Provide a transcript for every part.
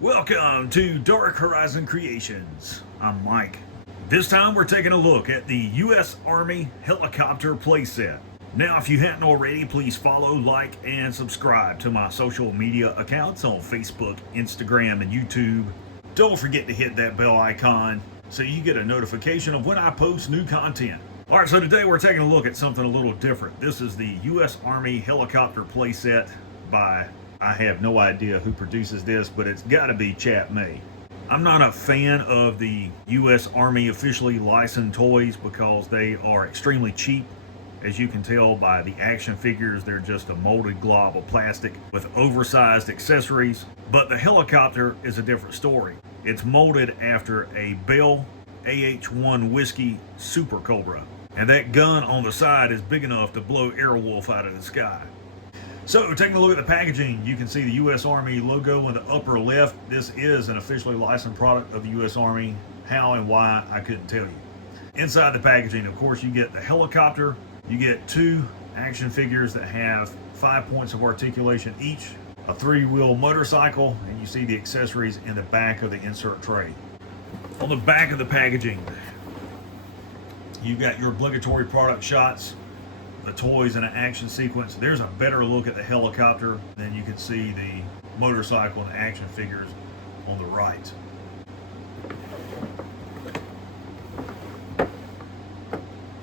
Welcome to Dark Horizon Creations. I'm Mike. This time we're taking a look at the U.S. Army helicopter playset. Now, if you hadn't already, please follow, like, and subscribe to my social media accounts on Facebook, Instagram, and YouTube. Don't forget to hit that bell icon so you get a notification of when I post new content. Alright, so today we're taking a look at something a little different. This is the U.S. Army helicopter playset by, I have no idea who produces this, but it's got to be Chap May. I'm not a fan of the U.S. Army officially licensed toys because they are extremely cheap. As you can tell by the action figures, they're just a molded glob of plastic with oversized accessories. But the helicopter is a different story. It's molded after a Bell AH-1 Whiskey Super Cobra. And that gun on the side is big enough to blow Airwolf out of the sky. So, taking a look at the packaging, you can see the U.S. Army logo in the upper left. This is an officially licensed product of the U.S. Army. How and why, I couldn't tell you. Inside the packaging, of course, you get the helicopter. You get two action figures that have 5 points of articulation each, a 3-wheel motorcycle, and you see the accessories in the back of the insert tray. On the back of the packaging, you've got your obligatory product shots, the toys in an action sequence. There's a better look at the helicopter than you can see the motorcycle and the action figures on the right.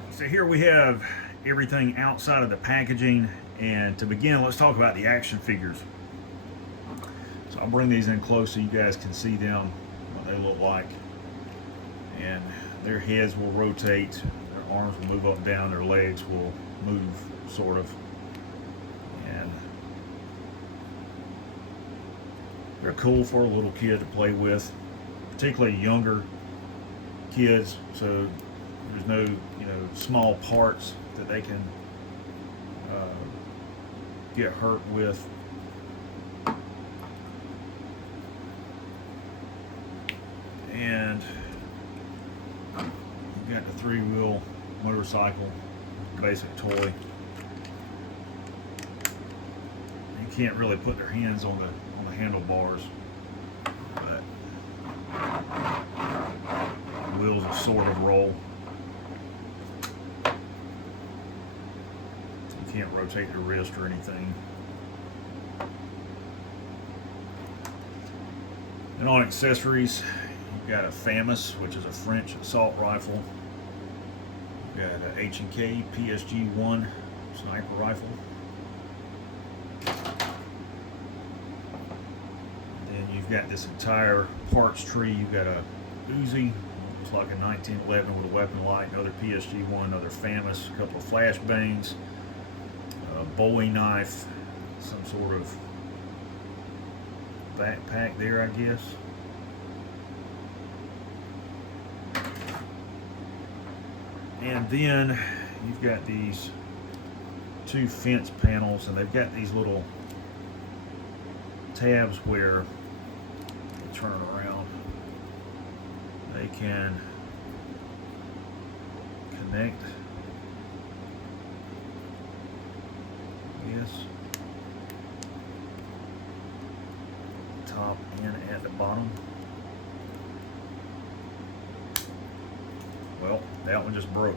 So here we have everything outside of the packaging, and to begin, let's talk about the action figures. So I'll bring these in close so you guys can see them, what they look like. And their heads will rotate, their arms will move up and down, their legs will move, sort of. And they're cool for a little kid to play with, particularly younger kids, so there's no, small parts that they can get hurt with. And you've got the 3-wheel motorcycle, basic toy. You can't really put their hands on the handlebars, but the wheels will sort of roll. You can't rotate your wrist or anything. And on accessories, you've got a FAMAS, which is a French assault rifle. You've got a H&K PSG-1 sniper rifle. And then you've got this entire parts tree. You've got a Uzi, looks like a 1911 with a weapon light, another PSG-1, another FAMAS, a couple of flashbangs, a Bowie knife, some sort of backpack there, I guess. And then you've got these two fence panels, and they've got these little tabs where they turn around. They can connect, yes, top and at the bottom. Well, that one just broke.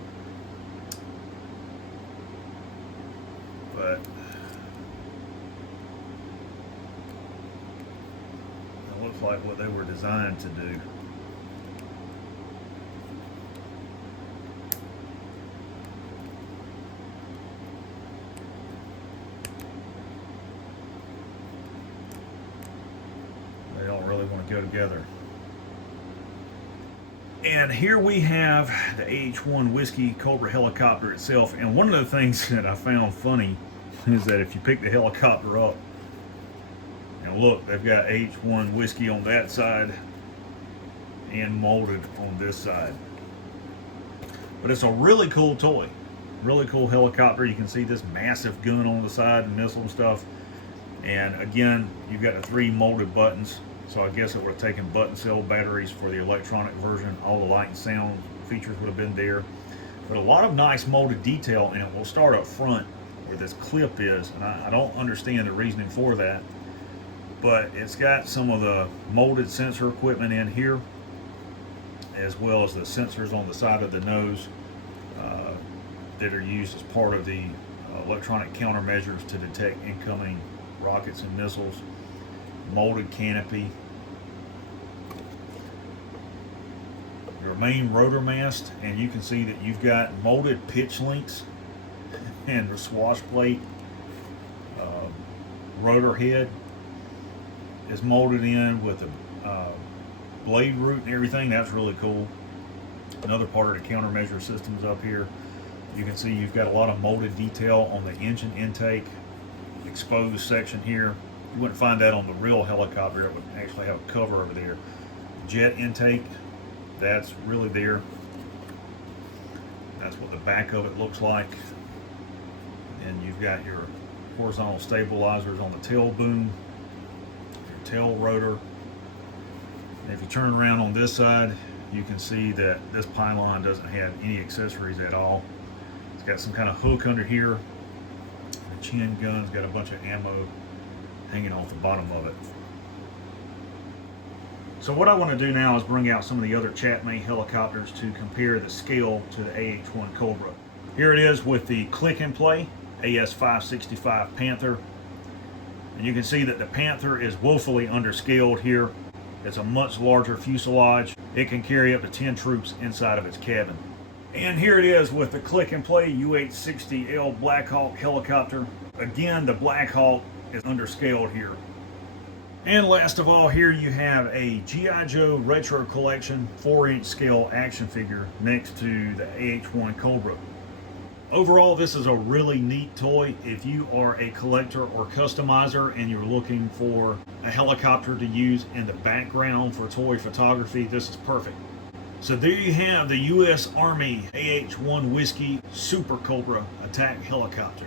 But it looks like what they were designed to do. They don't really want to go together. And here we have the AH-1 Whiskey Cobra helicopter itself. And one of the things that I found funny is that if you pick the helicopter up, and look, they've got AH-1 Whiskey on that side and molded on this side. But it's a really cool toy. Really cool helicopter. You can see this massive gun on the side and missile and stuff. And again, you've got the 3 molded buttons. So I guess it would have taken button cell batteries for the electronic version. All the light and sound features would have been there. But a lot of nice molded detail, and it will start up front where this clip is. And I don't understand the reasoning for that. but it's got some of the molded sensor equipment in here, as well as the sensors on the side of the nose that are used as part of the electronic countermeasures to detect incoming rockets and missiles. Molded canopy. Your main rotor mast, and you can see that you've got molded pitch links and the swash plate. Rotor head is molded in with the blade root and everything. That's really cool. Another part of the countermeasure systems up here. You can see you've got a lot of molded detail on the engine intake, exposed section here. You wouldn't find that on the real helicopter. It would actually have a cover over there. Jet intake, that's really there. That's what the back of it looks like. And you've got your horizontal stabilizers on the tail boom, your tail rotor. And if you turn around on this side, you can see that this pylon doesn't have any accessories at all. It's got some kind of hook under here. The chin gun's got a bunch of ammo hanging off the bottom of it. So what I want to do now is bring out some of the other Chatmate helicopters to compare the scale to the AH-1 Cobra. Here it is with the click and play AS-565 Panther. And you can see that the Panther is woefully underscaled here. It's a much larger fuselage. It can carry up to 10 troops inside of its cabin. And here it is with the click and play UH-60L Black Hawk helicopter. Again, the Black Hawk is underscaled here. And last of all, here you have a G.I. Joe Retro Collection 4-inch scale action figure next to the AH-1 Cobra. Overall, this is a really neat toy. If you are a collector or customizer and you're looking for a helicopter to use in the background for toy photography, this is perfect. So there you have the U.S. Army AH-1 Whiskey Super Cobra attack helicopter.